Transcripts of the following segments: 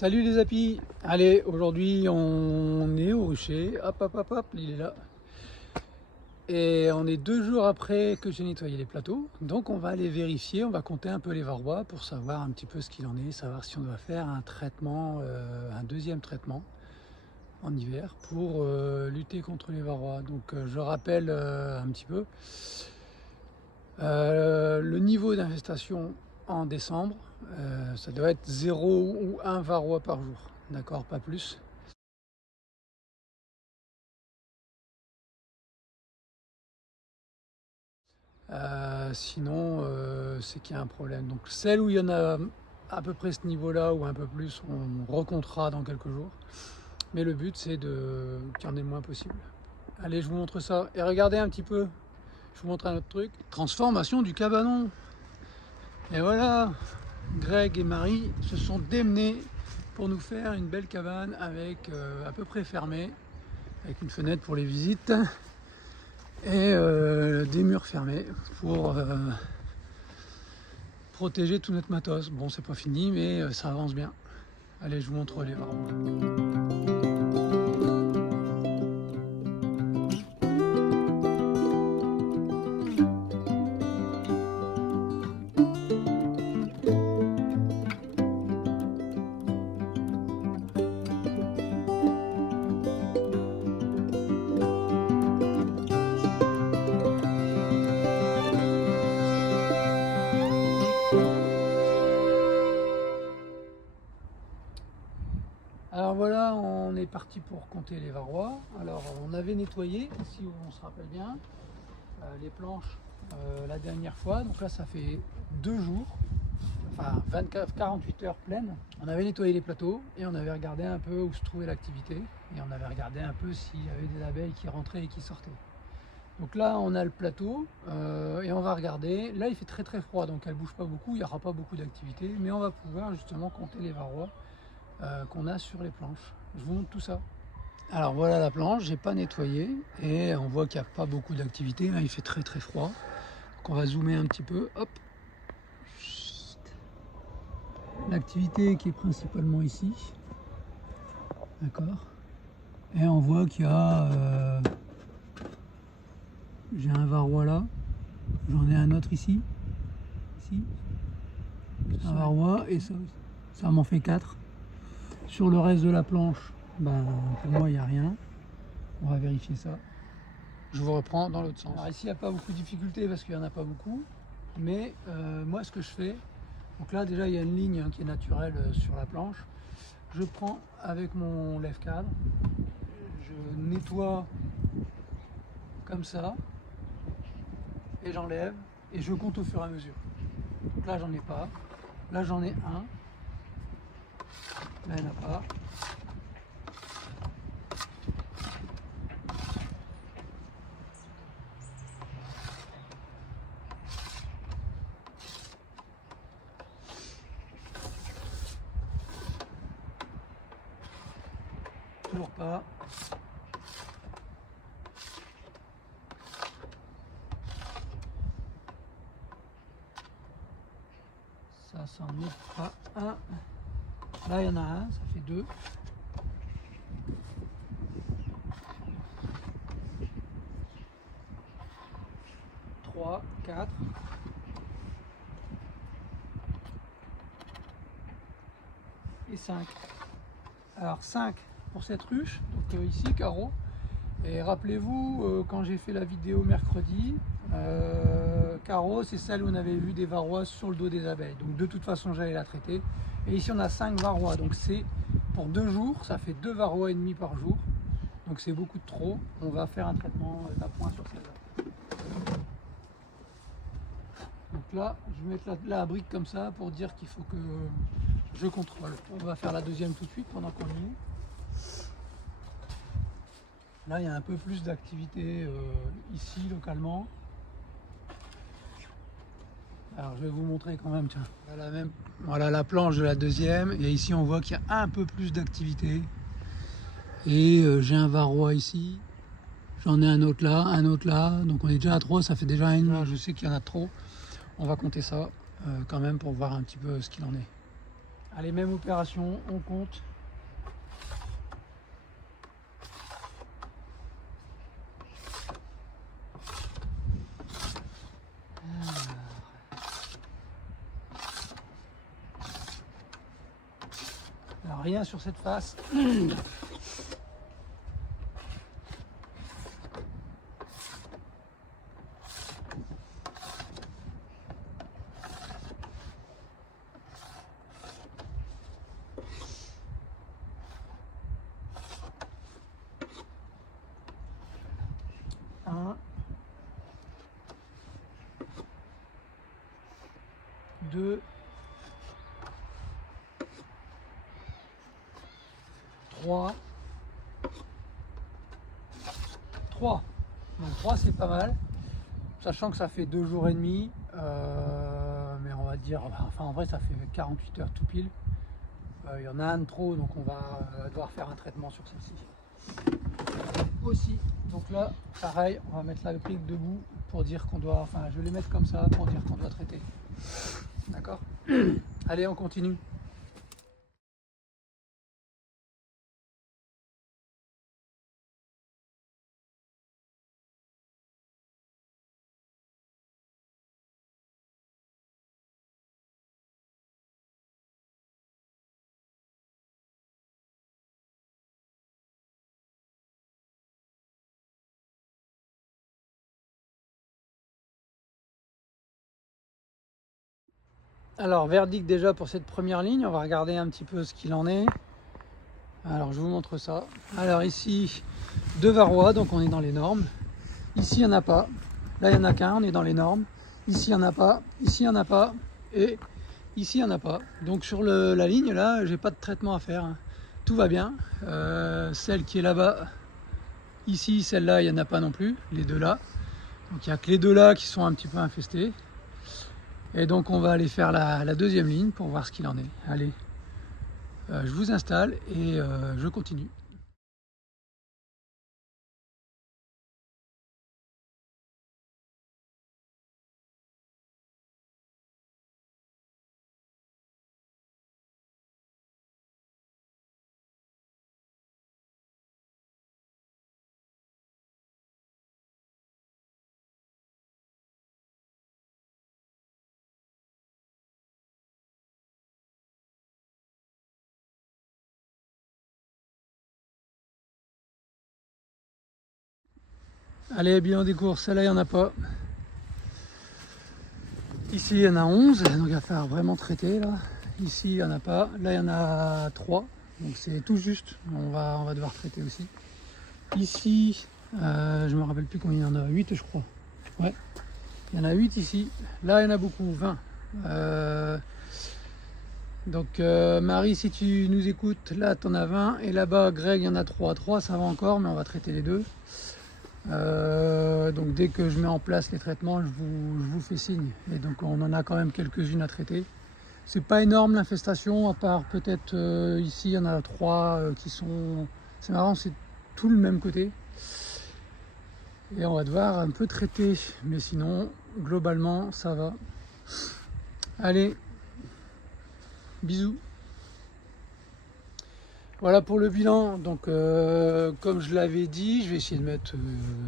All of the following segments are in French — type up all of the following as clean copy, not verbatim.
Salut les apis. Allez, aujourd'hui on est au rucher. Hop, hop, hop, hop, il est là. Et on est 2 jours après que j'ai nettoyé les plateaux. Donc on va aller vérifier, on va compter un peu les varrois pour savoir un petit peu ce qu'il en est, savoir si on doit faire un traitement, un deuxième traitement en hiver pour lutter contre les varrois. Donc je rappelle un petit peu le niveau d'infestation en décembre, ça doit être 0 ou 1 varroa par jour, d'accord, pas plus. Sinon, c'est qu'il y a un problème. Donc celle où il y en a à peu près ce niveau-là ou un peu plus, on recomptera dans quelques jours. Mais le but, c'est qu'il y en ait le moins possible. Allez, je vous montre ça. Et regardez un petit peu, je vous montre un autre truc. Transformation du cabanon. Et voilà, Greg et Marie se sont démenés pour nous faire une belle cabane avec à peu près fermée, avec une fenêtre pour les visites et des murs fermés pour protéger tout notre matos. Bon, c'est pas fini, mais ça avance bien. Allez, je vous montre les varrois. Alors voilà, on est parti pour compter les varrois. Alors on avait nettoyé, si on se rappelle bien, les planches la dernière fois. Donc là ça fait 2 jours, enfin 48 heures pleines. On avait nettoyé les plateaux et on avait regardé un peu où se trouvait l'activité. Et on avait regardé un peu s'il y avait des abeilles qui rentraient et qui sortaient. Donc là on a le plateau et on va regarder. Là il fait très très froid, donc elle ne bouge pas beaucoup, il n'y aura pas beaucoup d'activité. Mais on va pouvoir justement compter les varrois qu'on a sur les planches. Je vous montre tout ça. Alors voilà la planche, j'ai pas nettoyé et on voit qu'il n'y a pas beaucoup d'activité. Là il fait très très froid. Donc on va zoomer un petit peu. Hop. L'activité qui est principalement ici. D'accord. Et on voit qu'il y a j'ai un varroa là. J'en ai un autre ici. Ici. Un varroa et ça m'en fait 4. Sur le reste de la planche, ben, pour moi, il n'y a rien. On va vérifier ça. Je vous reprends dans l'autre sens. Alors ici, il n'y a pas beaucoup de difficultés parce qu'il n'y en a pas beaucoup. Mais moi, ce que je fais, donc là, déjà, il y a une ligne qui est naturelle sur la planche. Je prends avec mon lève-cadre, je nettoie comme ça, et j'enlève, et je compte au fur et à mesure. Donc là, j'en ai pas. Là, j'en ai un. Là, il n'y en a pas. Toujours pas. Ça, c'en est pas un. Là, il y en a un, ça fait 2. 3, 4. Et 5. Alors 5 pour cette ruche, donc ici carreau. Et rappelez-vous, quand j'ai fait la vidéo mercredi, carreau c'est celle où on avait vu des varrois sur le dos des abeilles. Donc de toute façon j'allais la traiter. Et ici on a 5 varrois, donc c'est pour 2 jours, ça fait 2 varrois et demi par jour. Donc c'est beaucoup de trop. On va faire un traitement d'appoint sur celle-là. Donc là, je vais mettre la brique comme ça pour dire qu'il faut que je contrôle. On va faire la deuxième tout de suite pendant qu'on y est. Là, il y a un peu plus d'activité ici, localement. Alors, je vais vous montrer quand même, tiens. Voilà la planche de la deuxième. Et ici, on voit qu'il y a un peu plus d'activité. Et j'ai un varroa ici. J'en ai un autre là. Donc, on est déjà à 3. Ça fait déjà une. Je sais qu'il y en a trop. On va compter ça quand même pour voir un petit peu ce qu'il en est. Allez, même opération, on compte. Alors, rien sur cette face. Un, deux, trois. Donc 3 c'est pas mal, sachant que ça fait 2 jours et demi, mais on va dire, enfin en vrai ça fait 48 heures tout pile. Il y en a un de trop, donc on va devoir faire un traitement sur celle-ci aussi. Donc là, pareil, on va mettre la brique debout pour dire qu'on doit, enfin je vais les mettre comme ça pour dire qu'on doit traiter. D'accord? Allez, on continue. Alors, verdict déjà pour cette première ligne, on va regarder un petit peu ce qu'il en est. Alors, je vous montre ça. Alors ici, 2 varrois, donc on est dans les normes. Ici, il n'y en a pas. Là, il n'y en a qu'un, on est dans les normes. Ici, il n'y en a pas. Ici, il n'y en a pas. Et ici, il n'y en a pas. Donc sur la ligne, là, j'ai pas de traitement à faire. Tout va bien. Celle qui est là-bas, ici, celle-là, il n'y en a pas non plus. Les deux là. Donc il n'y a que les deux là qui sont un petit peu infestés. Et donc on va aller faire la deuxième ligne pour voir ce qu'il en est. Allez, je vous installe et je continue. Allez, bilan des courses, celle-là, il n'y en a pas. Ici, il y en a 11, donc il va falloir vraiment traiter là. Ici, il n'y en a pas. Là, il y en a 3, donc c'est tout juste. On va devoir traiter aussi. Ici, je me rappelle plus combien il y en a, 8 je crois. Ouais, il y en a 8 ici. Là, il y en a beaucoup, 20. Donc Marie, si tu nous écoutes, là tu en as 20. Et là-bas, Greg, il y en a 3. 3, ça va encore, mais on va traiter les deux. Donc dès que je mets en place les traitements, je vous fais signe. Et donc on en a quand même quelques-unes à traiter. C'est pas énorme l'infestation, à part peut-être ici, il y en a 3 qui sont... C'est marrant, c'est tout le même côté. Et on va devoir un peu traiter, mais sinon, globalement, ça va. Allez, bisous. Voilà pour le bilan. Donc, comme je l'avais dit, je vais essayer de mettre,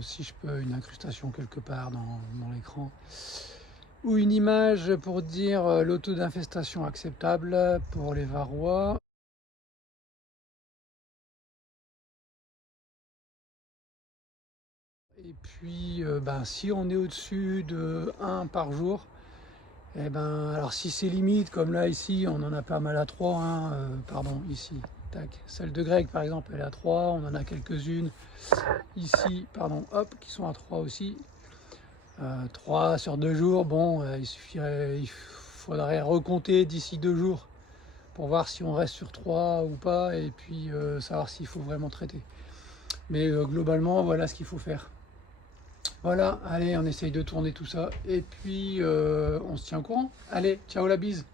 si je peux, une incrustation quelque part dans l'écran. Ou une image pour dire le taux d'infestation acceptable pour les varrois. Et puis, si on est au-dessus de 1 par jour, eh ben, alors si c'est limite, comme là ici, on en a pas mal à 3, hein, pardon, ici, tac, celle de Greg par exemple, elle est à 3, on en a quelques-unes ici, pardon, hop, qui sont à 3 aussi. 3 sur 2 jours, bon, il faudrait recompter d'ici 2 jours pour voir si on reste sur 3 ou pas, et puis savoir s'il faut vraiment traiter. Mais globalement, voilà ce qu'il faut faire. Voilà, allez, on essaye de tourner tout ça, et puis on se tient au courant. Allez, ciao la bise.